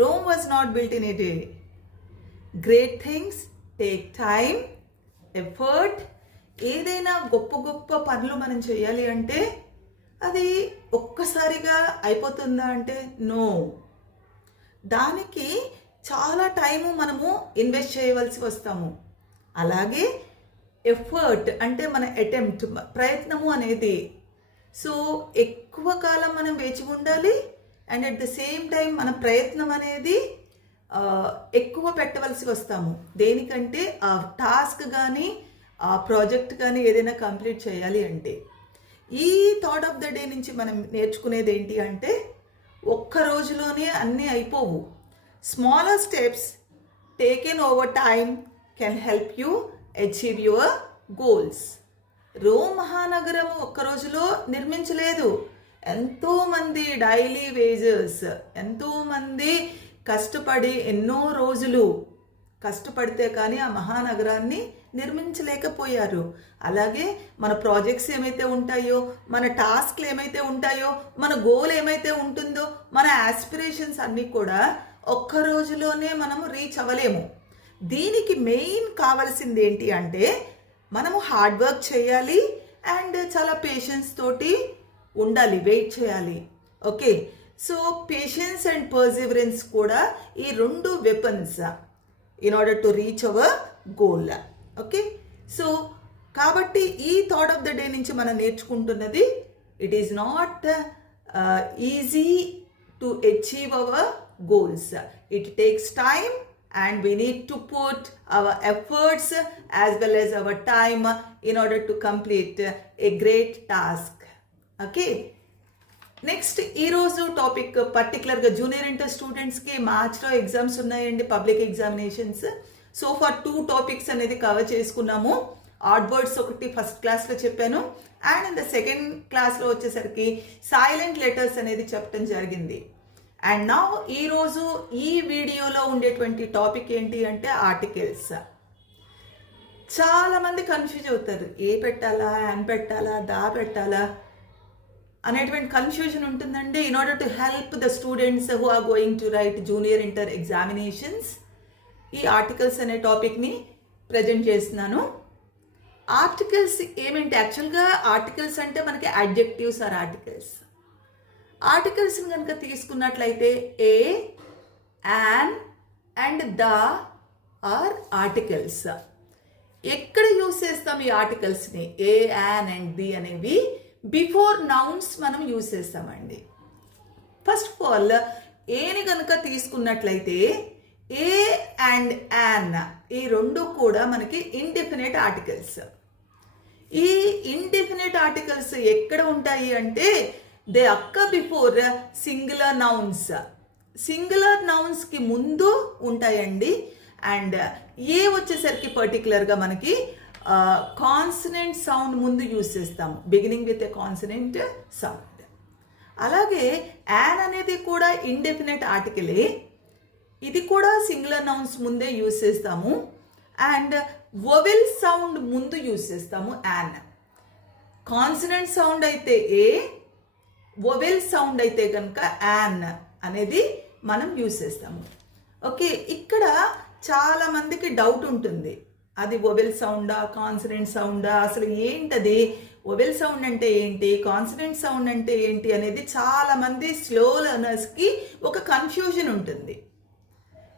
Rome was not built in a day. Great things take time, effort. ఏదైనా గొప్ప గొప్ప పనులు మనం చేయాలి అంటే అది ఒక్కసారిగా అయిపోతుందా అంటే నో. దానికి చాలా టైము మనము ఇన్వెస్ట్ చేయవలసి వస్తాము. అలాగే ఎఫర్ట్ అంటే మన అటెంప్ట్, ప్రయత్నము అనేది. సో ఎక్కువ కాలం మనం వేచి ఉండాలి and at the same time మన ప్రయత్నం అనేది ఎక్కువ పెట్టవలసి వస్తాము. దేనికంటే ఆ టాస్క్ కానీ ఆ ప్రాజెక్ట్ కానీ ఏదైనా కంప్లీట్ చేయాలి అంటే. ఈ థాట్ ఆఫ్ ద డే నుంచి మనం నేర్చుకునేది ఏంటి అంటే ఒక్క రోజులోనే అన్నీ అయిపోవు. Smaller steps taken over time can help you achieve your goals. Rome మహానగరం ఒక్క రోజులో నిర్మించలేదు. ఎంతోమంది డైలీ వేజర్స్, ఎంతోమంది కష్టపడి ఎన్నో రోజులు కష్టపడితే కానీ ఆ మహానగరాన్ని నిర్మించలేకపోయారు. అలాగే మన ప్రాజెక్ట్స్ ఏమైతే ఉంటాయో, మన టాస్క్లు ఏమైతే ఉంటాయో, మన గోల్ ఏమైతే ఉంటుందో, మన ఆస్పిరేషన్స్ అన్నీ కూడా ఒక్క రోజులోనే మనము రీచ్ అవ్వలేము. దీనికి మెయిన్ కావాల్సింది ఏంటి అంటే మనము హార్డ్ వర్క్ చేయాలి అండ్ చాలా పేషెన్స్ తోటి ఉండాలి, వెయిట్ చేయాలి. Okay, so patience and perseverance కూడా ఈ రెండు weapons in order to reach our goal. Okay, so కాబట్టి ఈ థాట్ ఆఫ్ ద డే నుంచి మనం నేర్చుకుంటున్నది it is not easy to achieve our goals. It takes time and we need to put our efforts as well as our time in order to complete a great task. Okay, next ee roju topic particular ga junior inter students ki march lo exams unnayandi, public examinations. So for 2 topics anedi cover చేసుకున్నాము. odd words ఒకటి first class లో చెప్పాను and in the second class లో వచ్చేసరికి silent letters అనేది చెప్పడం జరిగింది. And now ఈరోజు ఈ వీడియోలో ఉండేటువంటి టాపిక్ ఏంటి అంటే ఆర్టికల్స్. చాలామంది కన్ఫ్యూజ్ అవుతారు, ఏ పెట్టాలా, యాన్ పెట్టాలా, దా పెట్టాలా అనేటువంటి కన్ఫ్యూజన్ ఉంటుందండి. In order to help the students who are going to write junior inter examinations ఈ ఆర్టికల్స్ అనే టాపిక్ని ప్రజెంట్ చేస్తున్నాను. ఆర్టికల్స్ ఏమేంటి? యాక్చువల్గా ఆర్టికల్స్ అంటే మనకి అడ్జెక్టివ్స్ ఆర్ ఆర్టికల్స్. ఆర్టికల్స్ని కనుక తీసుకున్నట్లయితే a, an and the are articles. ఎక్కడ యూజ్ చేస్తాం ఈ ఆర్టికల్స్ని? ఏ, యాన్ అండ్ ది అనేవి బిఫోర్ నౌన్స్ మనం యూజ్ చేస్తామండి. ఫస్ట్ ఆఫ్ ఆల్ ఏని కనుక తీసుకున్నట్లయితే ఏ అండ్ యాన్ ఈ రెండు కూడా మనకి ఇండెఫినెట్ ఆర్టికల్స్. ఈ ఇండెఫినెట్ ఆర్టికల్స్ ఎక్కడ ఉంటాయి అంటే దే అక్క బిఫోర్ సింగులర్ నౌన్స్. సింగులర్ నౌన్స్కి ముందు ఉంటాయండి. అండ్ ఏ వచ్చేసరికి పర్టికులర్గా మనకి కాన్సనెంట్ సౌండ్ ముందు యూజ్ చేస్తాము, beginning with a consonant sound. అలాగే యాన్ అనేది కూడా ఇండెఫినెట్ ఆర్టికలే, ఇది కూడా సింగులర్ నౌన్స్ ముందే యూజ్ చేస్తాము. అండ్ వొవెల్ సౌండ్ ముందు యూజ్ చేస్తాము యాన్. కాన్సనెంట్ సౌండ్ అయితే ఏ, వొవెల్ సౌండ్ అయితే కనుక యాన్ అనేది మనం యూజ్ చేస్తాము. ఓకే, ఇక్కడ చాలా మందికి డౌట్ ఉంటుంది, అది వొవెల్ సౌండా, కాన్సనెంట్ సౌండా, అసలు ఏంటది, వొవెల్ సౌండ్ అంటే ఏంటి, కాన్సనెంట్ సౌండ్ అంటే ఏంటి అనేది చాలా మంది స్లో లెర్నర్స్కి ఒక కన్ఫ్యూజన్ ఉంటుంది.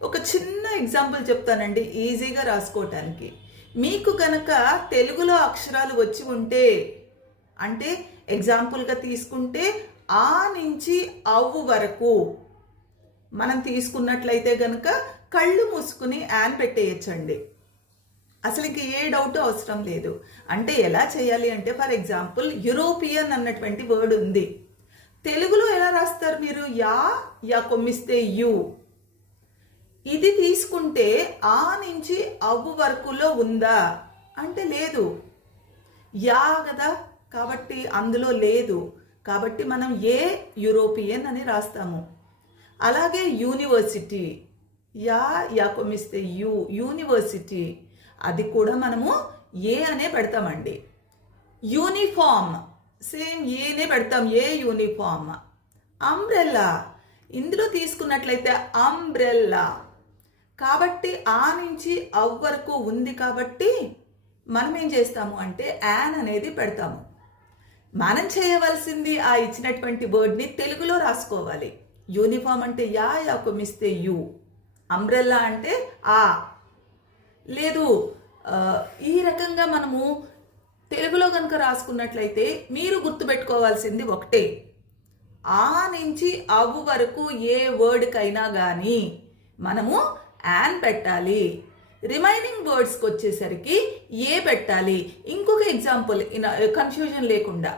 ఒక చిన్న ఎగ్జాంపుల్ చెప్తానండి ఈజీగా రాసుకోవటానికి. మీకు కనుక తెలుగులో అక్షరాలు వచ్చి ఉంటే అంటే ఎగ్జాంపుల్గా తీసుకుంటే ఆ నుంచి అవ్వు వరకు మనం తీసుకున్నట్లయితే కనుక కళ్ళు మూసుకుని యాన్ పెట్టేయచ్చండి. అసలు ఇంక ఏ డౌట్ అవసరం లేదు. అంటే ఎలా చేయాలి అంటే ఫర్ ఎగ్జాంపుల్ యూరోపియన్ అన్నటువంటి వర్డ్ ఉంది, తెలుగులో ఎలా రాస్తారు మీరు? యా కొమ్మిస్తే యు. ఇది తీసుకుంటే ఆ నుంచి అవ్వు వరకులో ఉందా అంటే లేదు, యా కదా, కాబట్టి అందులో లేదు. కాబట్టి మనం ఏ యూరోపియన్ అని రాస్తాము. అలాగే యూనివర్సిటీ, యా కొమ్మిస్తే యు, యూనివర్సిటీ, అది కూడా మనము ఏ అనే పెడతామండి. యూనిఫామ్ సేమ్ ఏనే పెడతాం, ఏ యూనిఫామ్. అంబ్రెల్లా, ఇందులో తీసుకున్నట్లయితే అంబ్రెల్లా. కాబట్టి ఆ నుంచి అవ్ వరకు ఉంది కాబట్టి మనం ఏం చేస్తాము అంటే యాన్ అనేది పెడతాము. మనం చేయవలసింది ఆ ఇచ్చినటువంటి వర్డ్ని తెలుగులో రాసుకోవాలి. యూనిఫామ్ అంటే యాకు మిస్తే యు, అంబ్రెల్లా అంటే ఆ. లేదు ఈ రకంగా మనము తెలుగులో కనుక రాసుకున్నట్లయితే మీరు గుర్తుపెట్టుకోవాల్సింది ఒకటే, ఆ నుంచి అవ్వు వరకు ఏ వర్డ్కైనా కానీ మనము యాన్ పెట్టాలి. రిమైనింగ్ వర్డ్స్కి వచ్చేసరికి ఏ పెట్టాలి. ఇంకొక ఎగ్జాంపుల్ కన్ఫ్యూజన్ లేకుండా,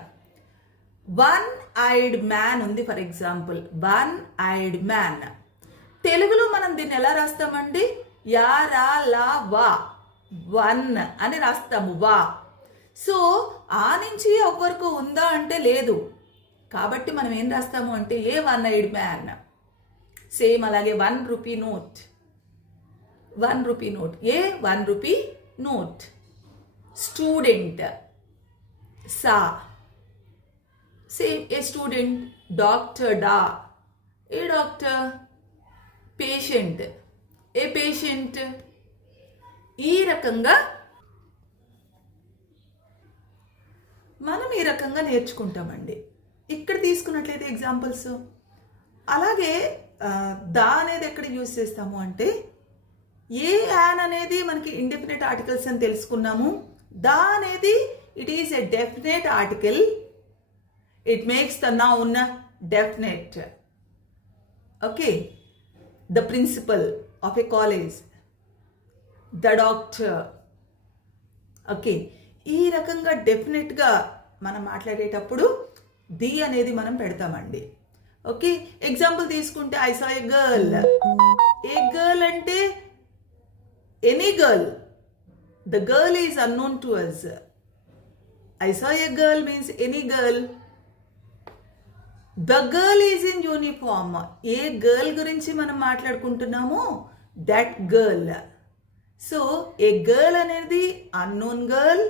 వన్ ఐడ్ మ్యాన్ ఉంది for example, one eyed man. తెలుగులో మనం దీన్ని ఎలా రాస్తామండి? యా రా లా వా, వన్ అని రాస్తాము, వా. సో ఆ నుంచి వరకు ఉందా అంటే లేదు. కాబట్టి మనం ఏం రాస్తాము అంటే ఏ వన్ ఐడ్ మ్యాన్. సేమ్ అలాగే 1 రూపీ నోట్, 1 రూపీ నోట్, ఏ 1 రూపీ నోట్. స్టూడెంట్ సా, సేమ్ ఏ స్టూడెంట్. డాక్టర్ డా, ఏ డాక్టర్. పేషెంట్ ఏ పేషెంట్. ఈ రకంగా మనం ఈ రకంగా నేర్చుకుంటామండి. ఇక్కడ తీసుకున్నట్లయితే ఎగ్జాంపుల్స్. అలాగే దా అనేది ఎక్కడ యూజ్ చేస్తాము అంటే ఏ యాన్ అనేది మనకి ఇండెఫినెట్ ఆర్టికల్స్ అని తెలుసుకున్నాము. దా అనేది it is a definite article, it makes the noun definite. Okay, the principal of a college, the doctor. Okay, ఈ రకంగా డెఫినెట్గా మనం మాట్లాడేటప్పుడు ది అనేది మనం పెడతామండి. ఓకే, ఎగ్జాంపుల్ తీసుకుంటే I saw a girl. A girl అంటే any girl. The girl is unknown to us. I saw a girl means any girl. The girl is in uniform. A girl గురించి మనం మాట్లాడుకుంటున్నామో that girl. So A girl అనేది unknown girl,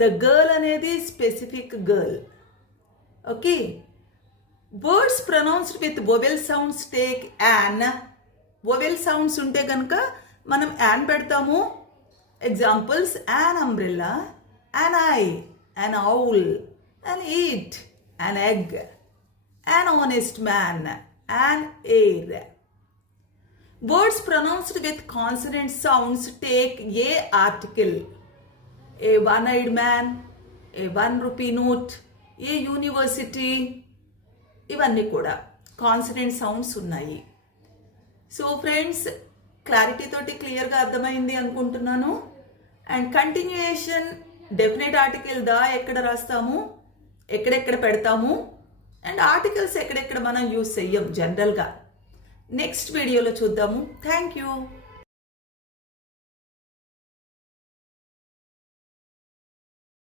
the girl అనేది specific girl. Okay, words pronounced with vowel sounds take an. Vowel sounds ఉంటే కనుక మనం an పెడతాము. Examples an umbrella, an I, an owl, an eat, an egg, an honest man, an air. Words pronounced with consonant sounds take a article. A one-eyed man, a 1 rupee note, a university. ఇవన్నీ కూడా consonant sounds ఉన్నాయి. So friends, clarity తోటి క్లియర్గా అర్థమైంది అనుకుంటున్నాను. And continuation, definite article దా ఎక్కడ రాస్తాము, ఎక్కడెక్కడ పెడతాము, అండ్ ఆర్టికల్స్ ఎక్కడెక్కడ మనం యూజ్ చెయ్యం జనరల్గా. నెక్స్ట్ వీడియోలో చూద్దాము. Thank you.